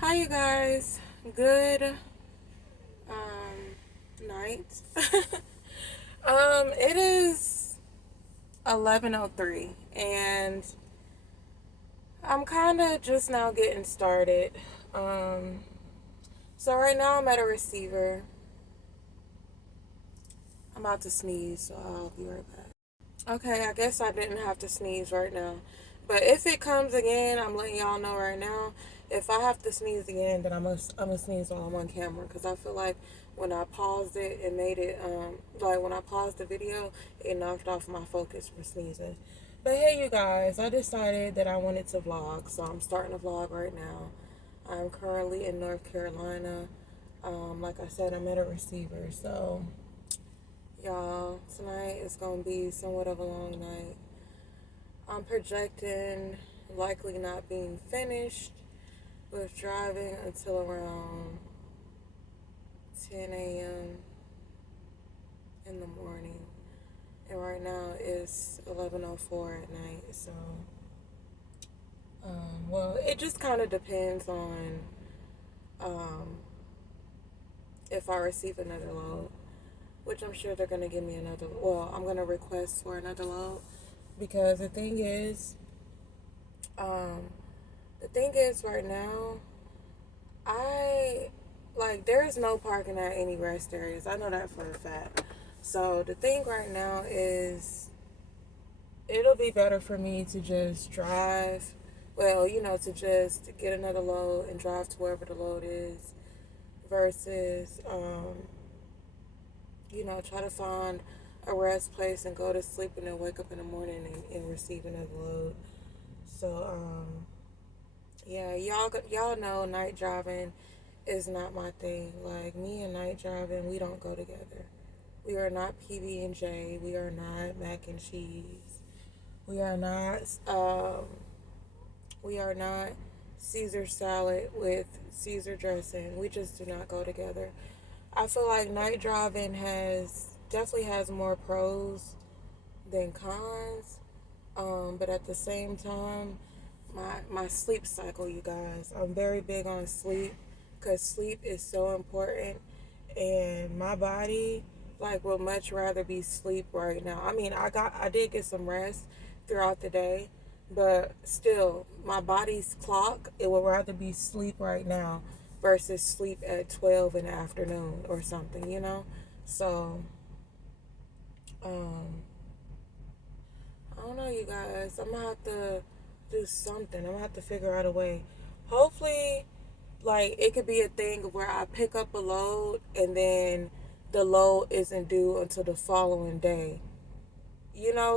Hi, you guys. Good night. It is 11:03, and I'm kind of just now getting started. Um, so right now I'm at a receiver. I'm about to sneeze, so I'll be right back. Okay, I guess I didn't have to sneeze right now. But if it comes again, I'm letting y'all know right now. If I have to sneeze again, then I'm gonna sneeze while I'm on camera because I feel like when I paused it, it made it like when I paused the video, it knocked off my focus from sneezing. But hey, you guys, I decided that I wanted to vlog, so I'm starting a vlog right now. I'm currently in North Carolina. Like I said, I'm at a receiver, so y'all, tonight is gonna be somewhat of a long night. I'm projecting likely not being finished with driving until around 10 a.m. in the morning. And right now it's 11:04 at night. So, well, it just kind of depends on um, if I receive another load, which I'm sure they're going to give me another. Well, I'm going to request for another load because um, the thing is right now, I there is no parking at any rest areas. I know that for a fact. So the thing right now is it'll be better for me to just drive. Well, to just get another load and drive to wherever the load is versus try to find a rest place and go to sleep and then wake up in the morning and receive another load. So yeah, y'all know night driving is not my thing. Like me and night driving, we don't go together. We are not PB and J. We are not mac and cheese. We are not we are not Caesar salad with Caesar dressing. We just do not go together. I feel like night driving has definitely has more pros than cons. But at the same time, my sleep cycle, you guys. I'm very big on sleep because sleep is so important, and my body would much rather be sleep right now. I mean, I did get some rest throughout the day, but still, my body's clock it would rather be sleep right now versus sleep at 12 in the afternoon or something. So, um, I don't know, you guys. I'm gonna have to do something. I'm gonna have to figure out a way. Hopefully, it could be a thing where I pick up a load and then the load isn't due until the following day.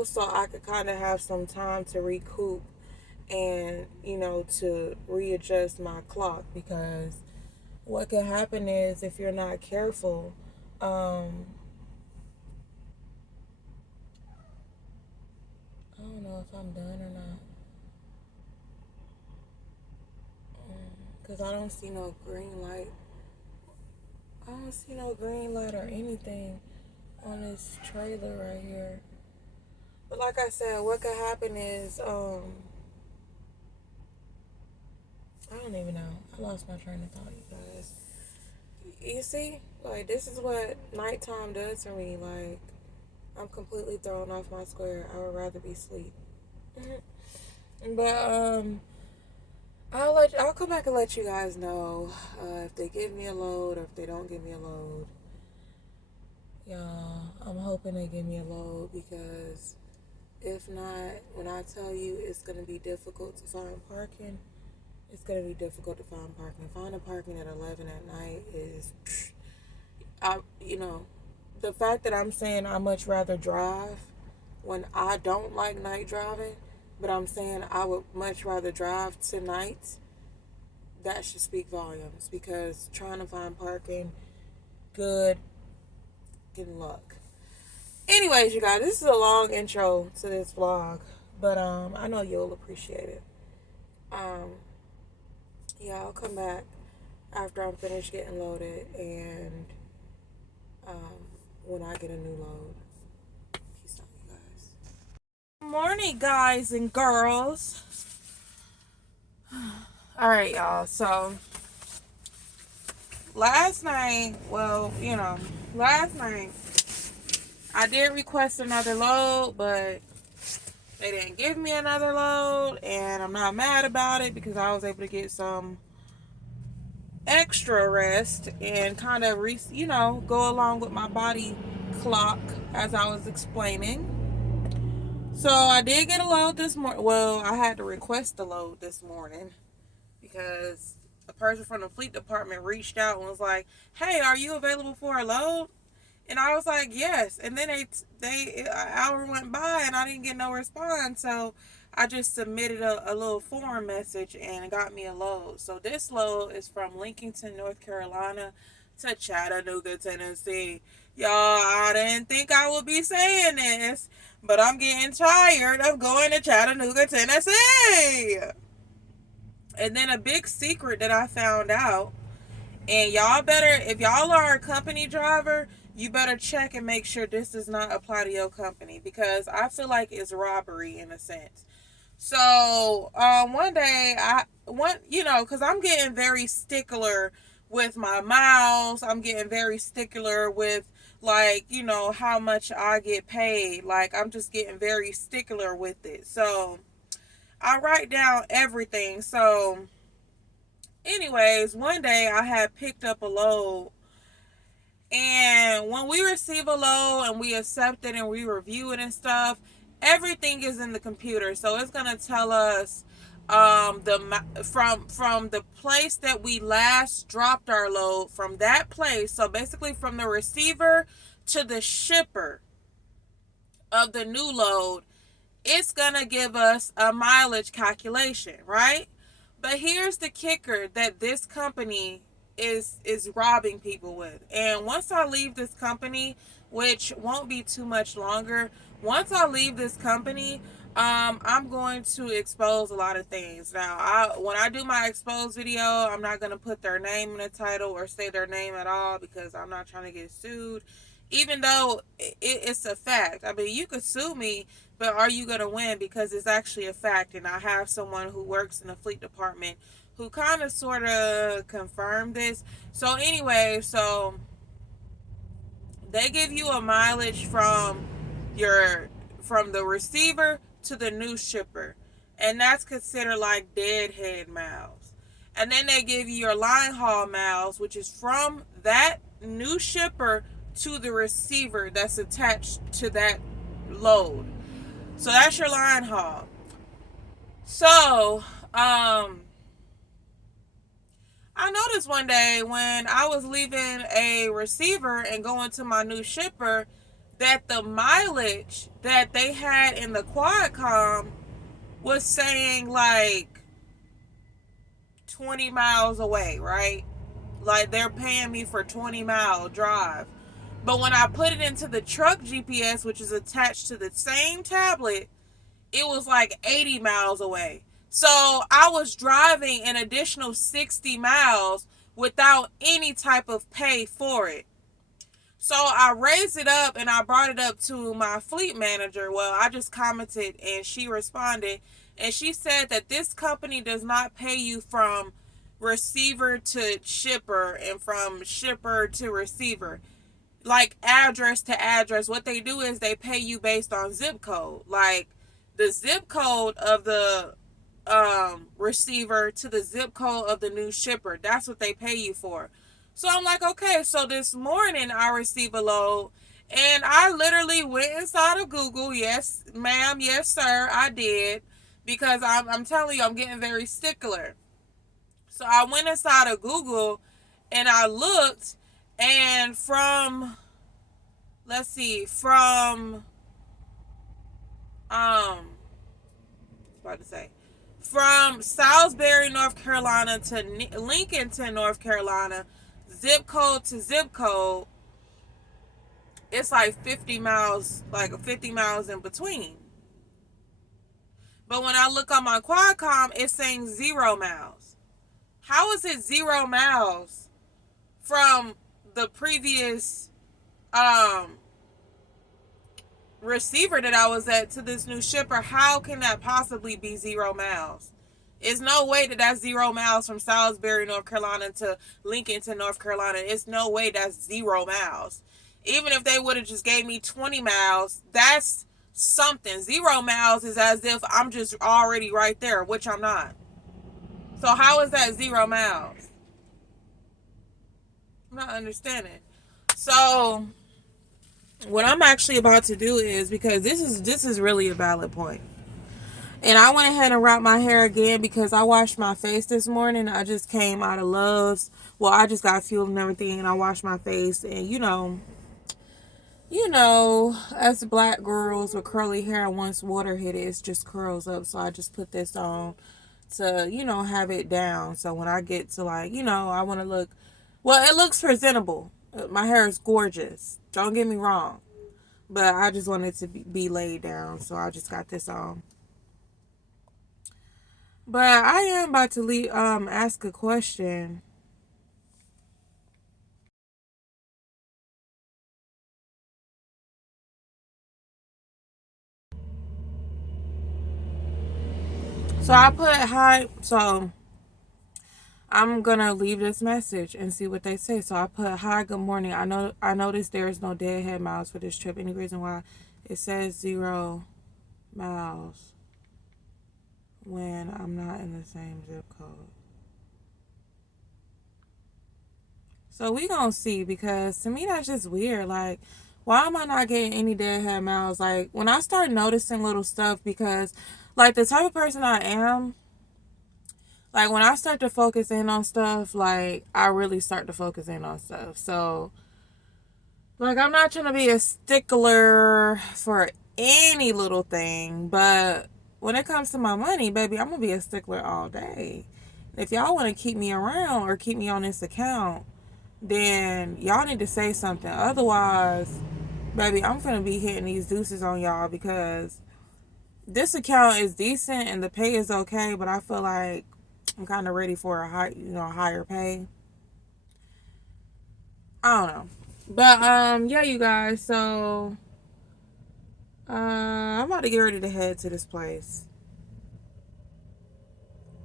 So I could kind of have some time to recoup and to readjust my clock because what could happen is if you're not careful, um, I don't know if I'm done or not. Because I don't see no green light. I don't see no green light or anything on this trailer right here. But like I said, what could happen is, I don't even know. I lost my train of thought, you guys. You see, this is what nighttime does for me. I'm completely thrown off my square. I would rather be asleep. But I'll come back and let you guys know if they give me a load or if they don't give me a load. Y'all, I'm hoping they give me a load because if not, when I tell you it's gonna be difficult to find parking, it's gonna be difficult to find parking. Finding parking at 11 at night is, I the fact that I'm saying I much rather drive when I don't like night driving, but I'm saying I would much rather drive tonight. That should speak volumes because trying to find parking, good luck. Anyways, you guys, this is a long intro to this vlog, but I know you'll appreciate it. Um, yeah, I'll come back after I'm finished getting loaded and um, when I get a new load. Peace out, you guys. Good morning, guys and girls. All right, y'all. So last night, well, last night I did request another load, but they didn't give me another load, and I'm not mad about it because I was able to get some extra rest and kind of, go along with my body clock as I was explaining. So I did get a load this morning. Well, I had to request a load this morning because a person from the fleet department reached out and was like, "Hey, are you available for a load?" And I was like, "Yes." And then an hour went by and I didn't get no response. So I just submitted a little form message and it got me a load. So this load is from Lincolnton, North Carolina to Chattanooga, Tennessee. Y'all, I didn't think I would be saying this, but I'm getting tired of going to Chattanooga, Tennessee. And then a big secret that I found out, and y'all better, if y'all are a company driver, you better check and make sure this does not apply to your company because I feel like it's robbery in a sense. So one day because I'm getting very stickler with my miles. I'm getting very stickler with like how much I get paid. Like I'm just getting very stickler with it. So I write down everything. So anyways, one day I had picked up a load, and when we receive a load and we accept it and we review it and stuff, everything is in the computer. So it's gonna tell us from the place that we last dropped our load, from that place. So basically from the receiver to the shipper of the new load, it's gonna give us a mileage calculation, right? But here's the kicker that this company is robbing people with. And once I leave this company, which won't be too much longer, once I leave this company, I'm going to expose a lot of things. Now, when I do my expose video, I'm not gonna put their name in the title or say their name at all because I'm not trying to get sued. Even though it's a fact. I mean, you could sue me, but are you going to win? Because it's actually a fact. And I have someone who works in the fleet department who kind of sort of confirmed this. So anyway, so they give you a mileage from the receiver to the new shipper. And that's considered like deadhead miles. And then they give you your line haul miles, which is from that new shipper to the receiver that's attached to that load. So that's your line haul. So, I noticed one day when I was leaving a receiver and going to my new shipper that the mileage that they had in the Quadcom was saying like 20 miles away, right? Like they're paying me for 20-mile drive. But when I put it into the truck GPS, which is attached to the same tablet, it was like 80 miles away. So I was driving an additional 60 miles without any type of pay for it. So I raised it up and I brought it up to my fleet manager. Well, I just commented and she responded. And she said that this company does not pay you from receiver to shipper and from shipper to receiver. Like address to address. What they do is they pay you based on zip code. Like the zip code of the receiver to the zip code of the new shipper. That's what they pay you for. So I'm like, okay, so this morning I received a load and I literally went inside of Google. Yes, ma'am. Yes, sir. I did because I'm telling you, I'm getting very stickler. So I went inside of Google and I looked, and let's see, about to say, from Salisbury, North Carolina to Lincolnton, North Carolina, zip code to zip code, it's like 50 miles, like 50 miles in between. But when I look on my Quadcom, it's saying 0 miles. How is it 0 miles from the previous receiver that I was at to this new shipper? How can that possibly be 0 miles? It's no way that that's 0 miles from Salisbury, North Carolina to Lincoln to North Carolina. It's no way that's 0 miles. Even if they would have just gave me 20 miles, that's something. 0 miles is as if I'm just already right there, which I'm not. So how is that 0 miles? I'm not understanding. So what I'm actually about to do is, because this is really a valid point. And I went ahead and wrapped my hair again because I washed my face this morning. I just came out of Love's. Well, I just got fueled and everything, and I washed my face. And as black girls with curly hair, once water hit it, it just curls up. So I just put this on to, have it down. So when I get to I want to look, well, it looks presentable. My hair is gorgeous. Don't get me wrong. But I just wanted to be laid down. So I just got this on. But I am about to ask a question. So I put hi. So I'm gonna leave this message and see what they say. So I put hi, good morning. I noticed there is no deadhead miles for this trip. Any reason why it says 0 miles when I'm not in the same zip code? So we gonna see, because to me that's just weird. Like, why am I not getting any deadhead miles? Like, when I start noticing little stuff, because like the type of person I am, like when I start to focus in on stuff, like I really start to focus in on stuff. So like, I'm not trying to be a stickler for any little thing, but when it comes to my money, baby, I'm gonna be a stickler all day. If y'all want to keep me around or keep me on this account, then y'all need to say something. Otherwise, baby, I'm gonna be hitting these deuces on y'all, because this account is decent and the pay is okay, but I feel like I'm kind of ready for a higher pay. I don't know. But yeah, you guys, so I'm about to get ready to head to this place.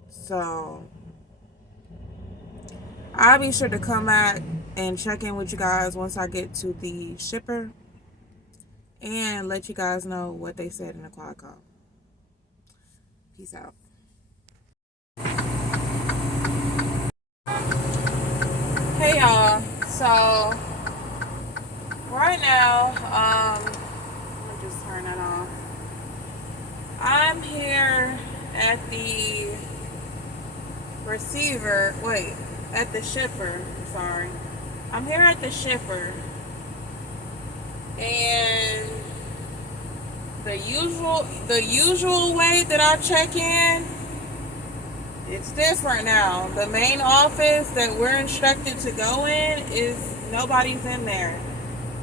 So I'll be sure to come back and check in with you guys once I get to the shipper and let you guys know what they said in the quad call. Peace out. Hey y'all. So right now, let me just turn that off. I'm here at the at the shipper. Sorry. I'm here at the shipper, and the usual way that I check in, it's different now. The main office that we're instructed to go in is nobody's in there.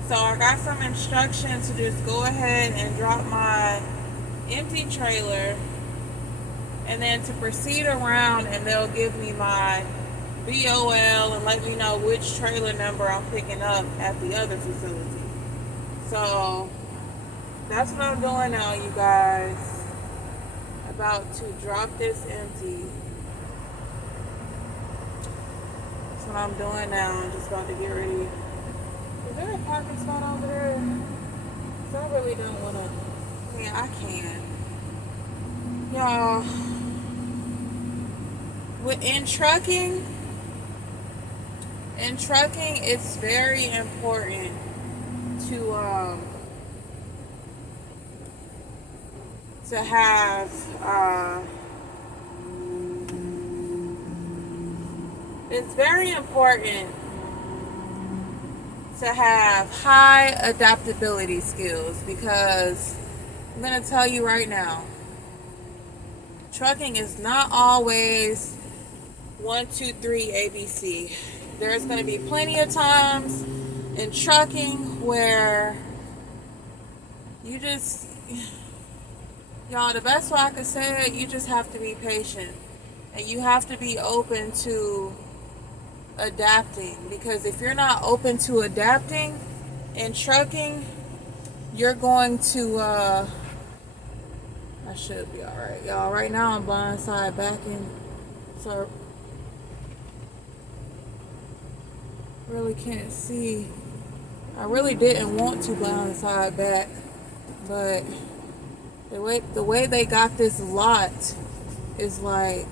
So I got some instructions to just go ahead and drop my empty trailer, and then to proceed around, and they'll give me my BOL and let me know which trailer number I'm picking up at the other facility. So that's what I'm doing now, you guys. About to drop this empty. That's what I'm doing now. I'm just about to get ready. Is there a parking spot over there? Because I really don't want to. Man, I can. Y'all, in trucking, it's very important to have it's very important to have high adaptability skills, because I'm going to tell you right now, trucking is not always 1, 2, 3 ABC. There's going to be plenty of times in trucking where y'all, the best way I could say it, you just have to be patient, and you have to be open to adapting, because if you're not open to adapting in trucking, you're going to I should be alright. Y'all, right now I'm blindside backing. So really can't see. I really didn't want to blindside back, but the way they got this lot is like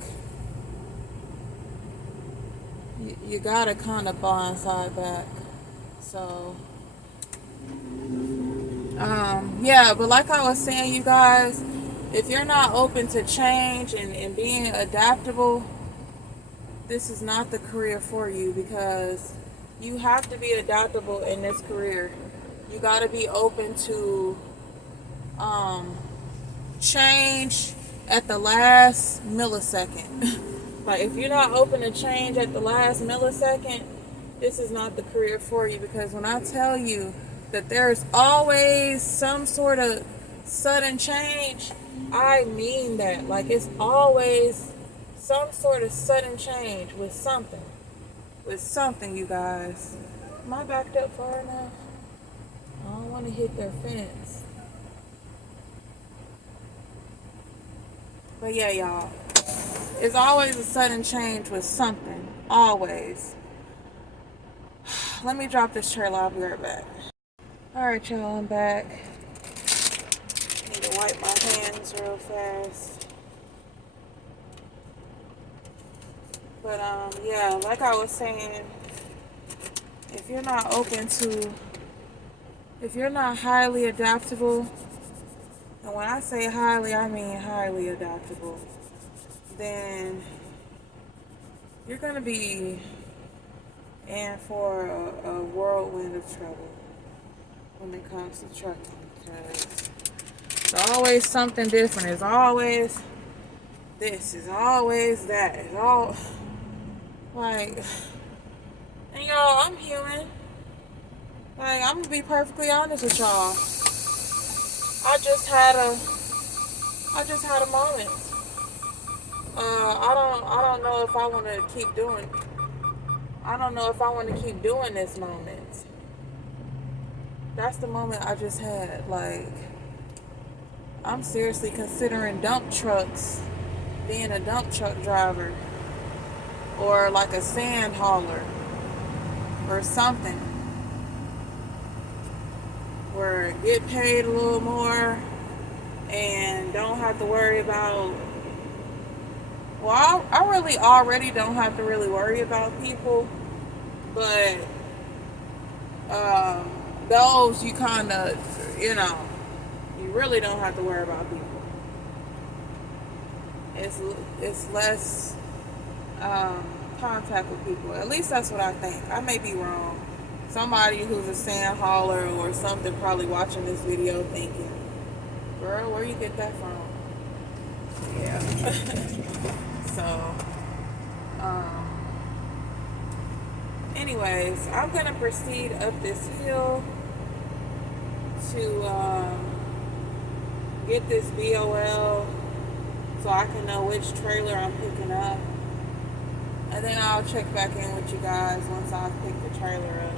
you gotta kind of blindside back. So yeah, but like I was saying, you guys, if you're not open to change and being adaptable, this is not the career for you, because you have to be adaptable in this career. You got to be open to change at the last millisecond. Like, if you're not open to change at the last millisecond, this is not the career for you, because when I tell you that there's always some sort of sudden change, I mean that. Like, it's always some sort of sudden change with something. With something, you guys. Am I backed up far enough? I don't want to hit their fence. But yeah, y'all. It's always a sudden change with something. Always. Let me drop this trailer. I'll be right back. Alright, y'all. I'm back. Need to wipe my hands real fast. But, yeah, like I was saying, if you're not open to, if you're not highly adaptable, and when I say highly, I mean highly adaptable, then you're going to be in for a whirlwind of trouble when it comes to trucking, because it's always something different. It's always this, it's always that. It's all like, and y'all, I'm human. Like, I'm gonna be perfectly honest with y'all. I just had a moment. I don't know if I want to keep doing. I don't know if I want to keep doing this moment. That's the moment I just had. Like, I'm seriously considering dump trucks, being a dump truck driver, or like a sand hauler, or something, where get paid a little more and don't have to worry about. Well, I really already don't have to really worry about people, but those you kind of, you really don't have to worry about people. It's less contact with people. At least that's what I think. I may be wrong. Somebody who's a sand hauler or something probably watching this video thinking, girl, where you get that from? Yeah. So, anyways, I'm going to proceed up this hill to get this BOL so I can know which trailer I'm picking up. And then I'll check back in with you guys once I've picked the trailer up.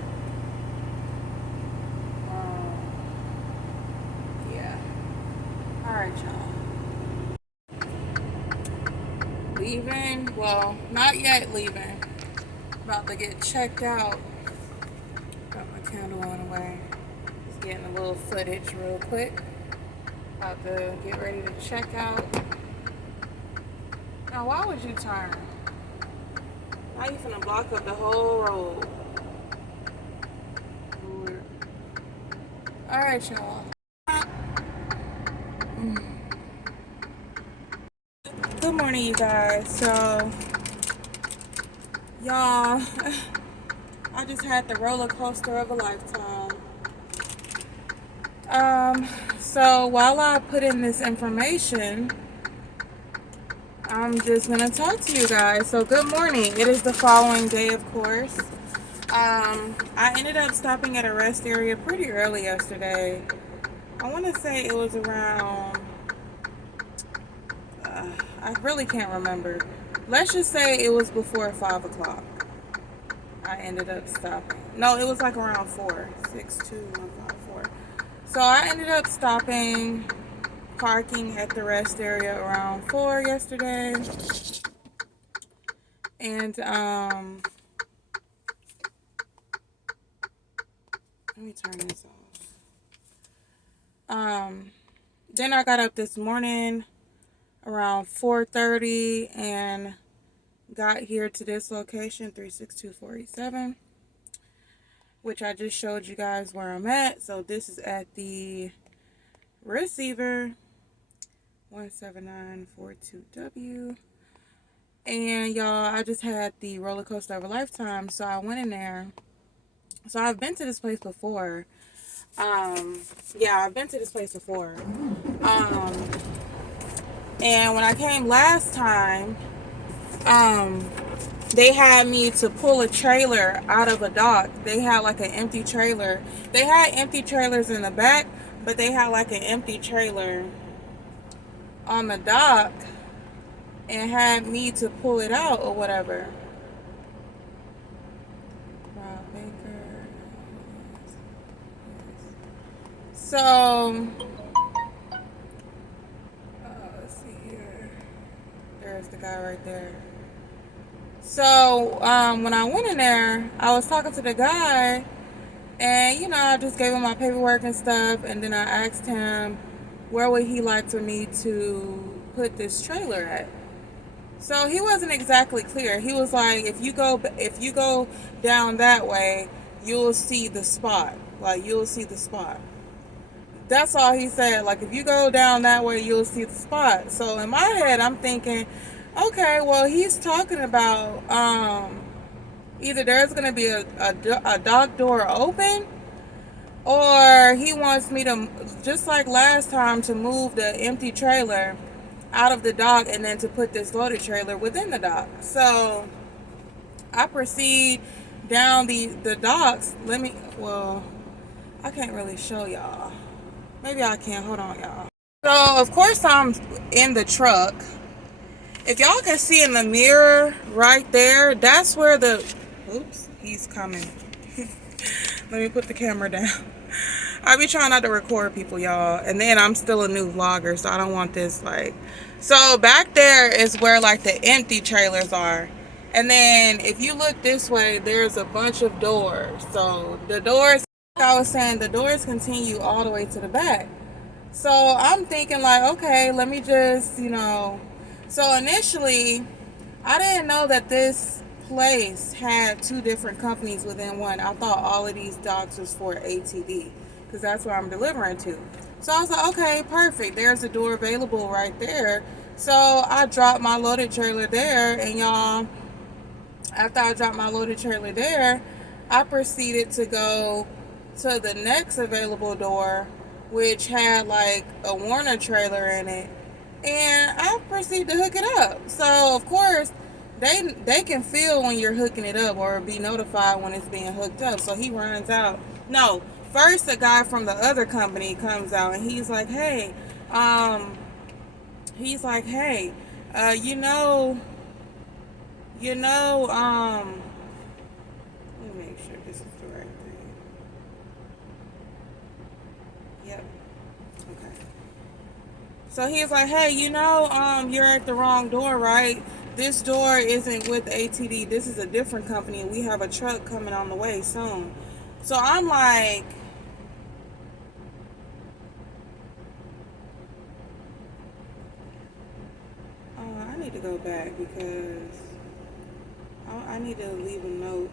Yeah. Alright, y'all. Leaving. Well, not yet leaving. About to get checked out. Got my candle on the way. Just getting a little footage real quick. About to get ready to check out. Now, why would you turn? Now you finna block up the whole road. Alright, y'all. Good morning, you guys. So, y'all, I just had the roller coaster of a lifetime. So while I put in this information, I'm just gonna talk to you guys. So good morning. It is the following day, of course. I ended up stopping at a rest area pretty early yesterday. I want to say it was around, I really can't remember. Let's just say it was before 5 o'clock. I ended up stopping. No, it was like around 4. 6, 2, 1, 5, 4. So I ended up stopping parking at the rest area around 4 yesterday. And let me turn this off. Then I got up this morning around 4:30 and got here to this location, 362487, which I just showed you guys where I'm at. So this is at the receiver, 17942W. And y'all, I just had the roller coaster of a lifetime, so I went in there. So I've been to this place before. Yeah, I've been to this place before. And when I came last time, they had me to pull a trailer out of a dock. They had like an empty trailer. They had empty trailers in the back, but they had like an empty trailer on the dock and had me to pull it out or whatever. Rob Baker. So, let's see here. There's the guy right there. So, when I went in there, I was talking to the guy, and, you know, I just gave him my paperwork and stuff, and then I asked him where would he like for me to put this trailer at. So he wasn't exactly clear. He was like, if you go down that way, you'll see the spot. Like, you'll see the spot. That's all he said. Like, if you go down that way, you'll see the spot. So in my head, I'm thinking, okay, well, he's talking about either there's going to be a dock door open, or he wants me to, just like last time, to move the empty trailer out of the dock and then to put this loaded trailer within the dock. So I proceed down the docks. Well, I can't really show y'all. Maybe I can. Hold on, y'all. So, of course, I'm in the truck. If y'all can see in the mirror right there, that's where oops, he's coming. Let me put the camera down. I be trying not to record people, y'all. And then I'm still a new vlogger, so I don't want this, like... So, back there is where, like, the empty trailers are. And then, if you look this way, there's a bunch of doors. So, the doors, like I was saying, the doors continue all the way to the back. So, I'm thinking, like, okay, let me just, you know... So, initially, I didn't know that this place had two different companies within one. I thought all of these docks was for ATD, because that's where I'm delivering to. So I was like, okay, perfect. There's a door available right there. So I dropped my loaded trailer there, and y'all, after I dropped my loaded trailer there, I proceeded to go to the next available door, which had like a Warner trailer in it, and I proceeded to hook it up. So of course, they can feel when you're hooking it up, or be notified when it's being hooked up. So he runs out. No, first the guy from the other company comes out, and he's like, hey, you know, let me make sure this is the right thing. Yep. Okay. So he's like, hey, you know, you're at the wrong door, right? This door isn't with ATD. This is a different company, and we have a truck coming on the way soon. So I'm like, oh, I need to go back because I need to leave a note.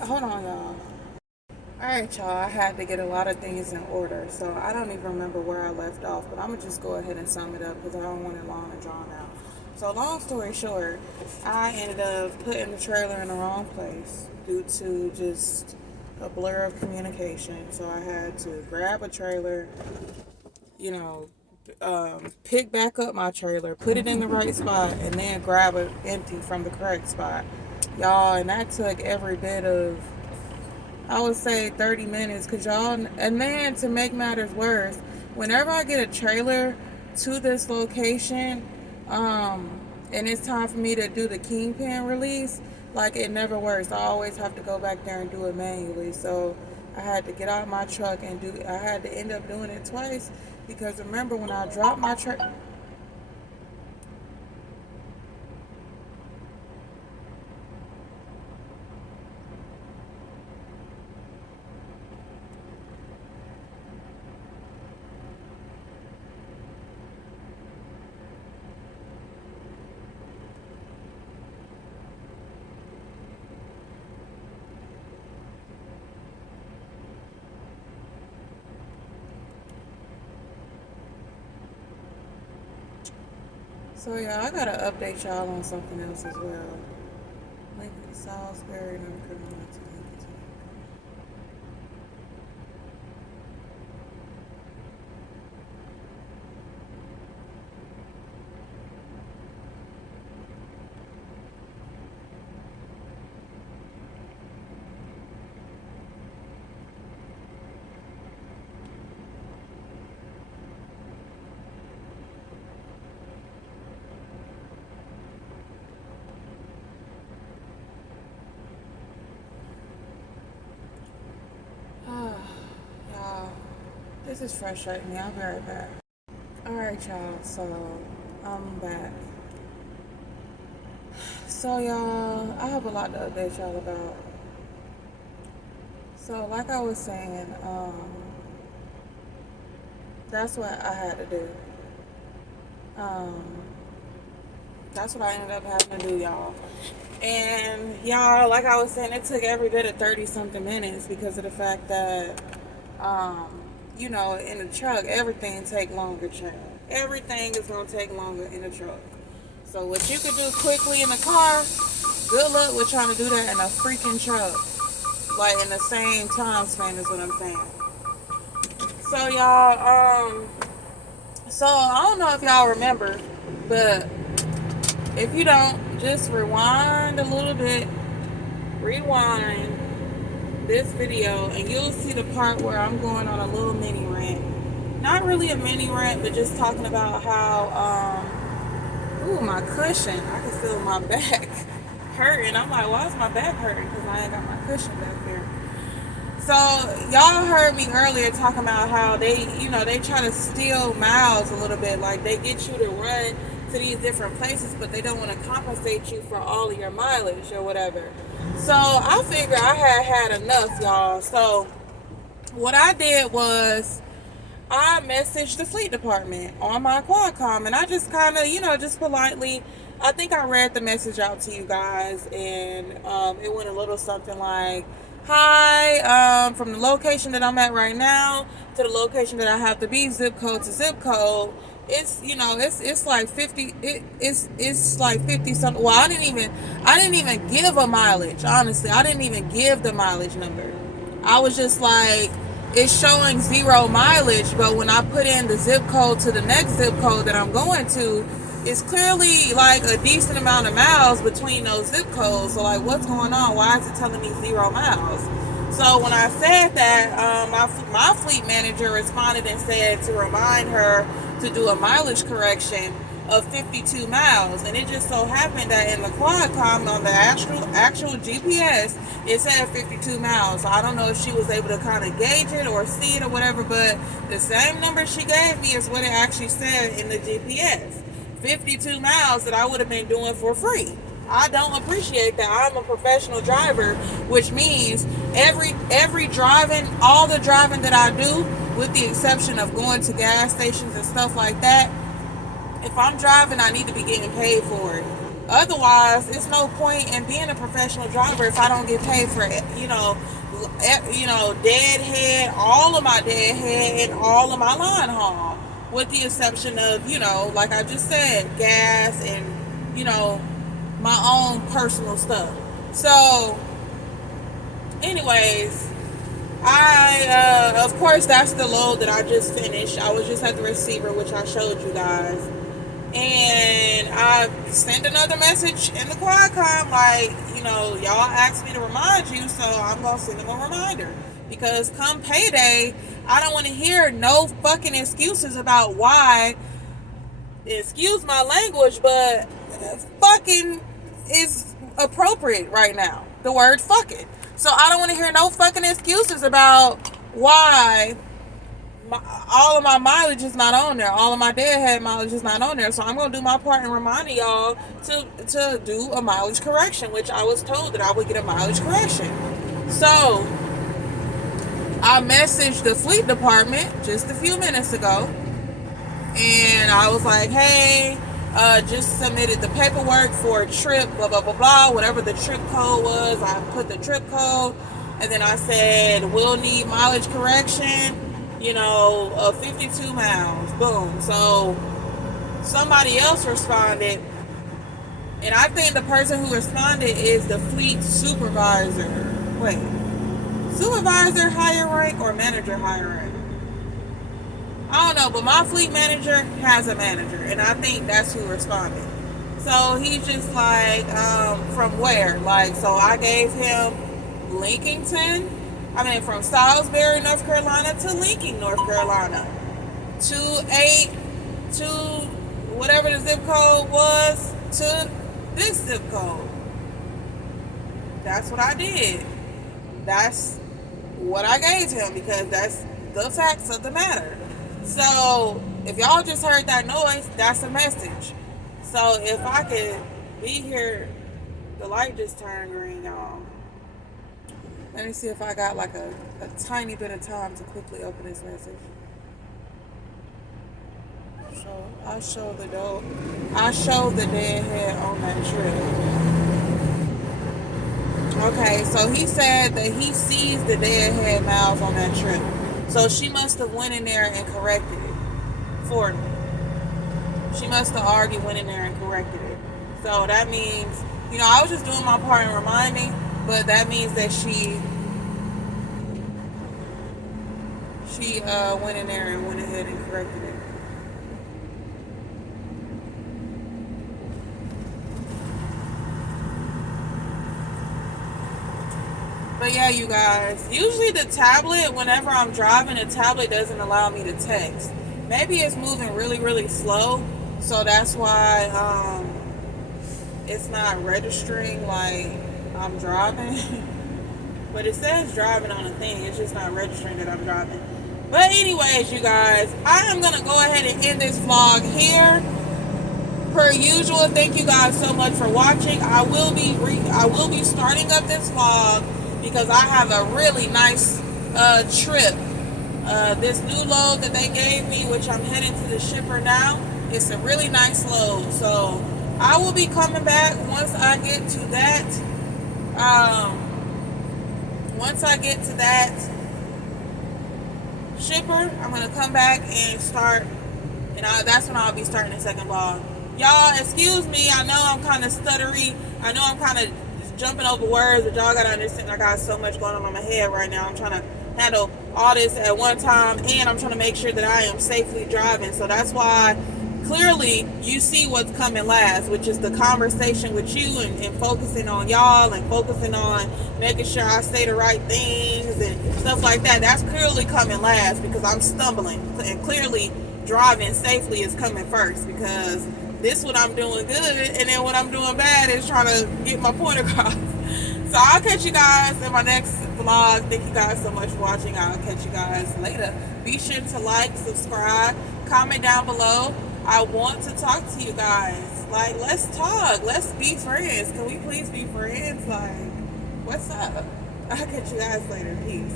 Hold on, y'all. Alright, y'all, I had to get a lot of things in order, so I don't even remember where I left off, but I'm going to just go ahead and sum it up because I don't want it long and drawn out. So long story short, I ended up putting the trailer in the wrong place due to just a blur of communication. So I had to grab a trailer, you know, pick back up my trailer, put it in the right spot, and then grab it empty from the correct spot. Y'all, and that took every bit of, I would say, 30 minutes, because y'all, and then to make matters worse, whenever I get a trailer to this location, and it's time for me to do the kingpin release, like it never works. I always have to go back there and do it manually. So I had to get out my truck and I had to end up doing it twice because remember when I dropped my truck. So yeah, I gotta update y'all on something else as well. Lincoln, Salisbury, North Carolina to Lincoln. Y'all, this is frustrating me. I'll be right back. Alright, y'all, so I'm back. So, y'all, I have a lot to update y'all about. So, like I was saying, that's what I had to do. Um, that's what I ended up having to do, y'all. And y'all, like I was saying, it took every bit of 30 something minutes because of the fact that, you know, in the truck, everything take longer, child. Everything is gonna take longer in the truck. So what you could do quickly in the car, good luck with trying to do that in a freaking truck. Like in the same time span is what I'm saying. So y'all, so I don't know if y'all remember, but if you don't, just rewind a little bit, rewind this video, and you'll see the part where I'm going on a little mini rant. Not really a mini rant, but just talking about how, ooh, my cushion, I can feel my back hurting. I'm like, why is my back hurting? Because I ain't got my cushion back there. So y'all heard me earlier talking about how they, you know, they try to steal miles a little bit. Like they get you to run to these different places, but they don't want to compensate you for all of your mileage or whatever. So I figured I had enough, y'all. So what I did was I messaged the fleet department on my Qualcomm, and I just kind of, you know, just politely, I think I read the message out to you guys, and it went a little something like, hi, from the location that I'm at right now to the location that I have to be, zip code to zip code, it's, you know, it's like 50, it's like 50 something. Well, I didn't even give a mileage, honestly. I didn't even give the mileage number. I was just like, it's showing 0 mileage, but when I put in the zip code to the next zip code that I'm going to, it's clearly like a decent amount of miles between those zip codes. So like, what's going on? Why is it telling me 0 miles? So when I said that, my fleet manager responded and said to remind her to do a mileage correction of 52 miles, and it just so happened that in the Qualcomm on the actual GPS it said 52 miles. So I don't know if she was able to kind of gauge it or see it or whatever, but the same number she gave me is what it actually said in the GPS. 52 miles that I would have been doing for free. I don't appreciate that. I'm a professional driver, which means every driving, all the driving that I do, with the exception of going to gas stations and stuff like that, if I'm driving, I need to be getting paid for it. Otherwise, it's no point in being a professional driver if I don't get paid for it. You know, deadhead, all of my deadhead, and all of my line haul, with the exception of, you know, like I just said, gas and, you know, my own personal stuff. So, anyways, of course, that's the load that I just finished. I was just at the receiver, which I showed you guys. And I sent another message in the Qualcomm, like, you know, y'all asked me to remind you, so I'm going to send them a reminder. Because come payday, I don't want to hear no fucking excuses about why, excuse my language, but fucking is appropriate right now. The word fucking. So I don't want to hear no fucking excuses about why all of my mileage is not on there. All of my deadhead mileage is not on there. So I'm going to do my part in reminding y'all to do a mileage correction, which I was told that I would get a mileage correction. So I messaged the fleet department just a few minutes ago, and I was like, hey, just submitted the paperwork for a trip, blah, blah, blah, blah, whatever the trip code was. I put the trip code, and then I said, we'll need mileage correction, 52 miles, boom. So somebody else responded, and I think the person who responded is the fleet supervisor. Wait, supervisor higher rank or manager higher rank? I don't know, but my fleet manager has a manager, and I think that's who responded. So he's just like, from where? Like, so I gave him from Salisbury, North Carolina to Lincoln, North Carolina. 282, whatever the zip code was, to this zip code. That's what I did. That's what I gave him, because that's the facts of the matter. So if y'all just heard that noise, that's a message. So if I could be here, the light just turned green, y'all. Let me see if I got like a tiny bit of time to quickly open this message. So I showed the deadhead on that trip. Okay, so he said that he sees the deadhead miles on that trip. So she must have went in there and corrected it for me. She must have already went in there and corrected it. So that means, I was just doing my part in reminding, but that means that she went in there and went ahead and corrected it. But yeah, you guys, usually the tablet, whenever I'm driving, the tablet doesn't allow me to text. Maybe it's moving really, really slow, so that's why it's not registering like I'm driving. But it says driving on the thing, it's just not registering that I'm driving. But anyways, you guys, I am going to go ahead and end this vlog here. Per usual, thank you guys so much for watching. I will be starting up this vlog because I have a really nice trip. This new load that they gave me, which I'm heading to the shipper now, it's a really nice load. So I will be coming back once I get to that. Once I get to that shipper, I'm going to come back and start, and that's when I'll be starting the second vlog. Y'all, excuse me, I know I'm kind of stuttery. I know I'm kind of jumping over words, but y'all gotta understand I got so much going on in my head right now. I'm trying to handle all this at one time, and I'm trying to make sure that I am safely driving. So that's why clearly you see what's coming last, which is the conversation with you and focusing on y'all and focusing on making sure I say the right things and stuff like that. That's clearly coming last because I'm stumbling, and clearly driving safely is coming first, because this what I'm doing good, and then what I'm doing bad is trying to get my point across. So I'll catch you guys in my next vlog. Thank you guys so much for watching. I'll catch you guys later. Be sure to like, subscribe, comment down below. I want to talk to you guys. Like, let's talk. Let's be friends. Can we please be friends? Like, what's up? I'll catch you guys later. Peace.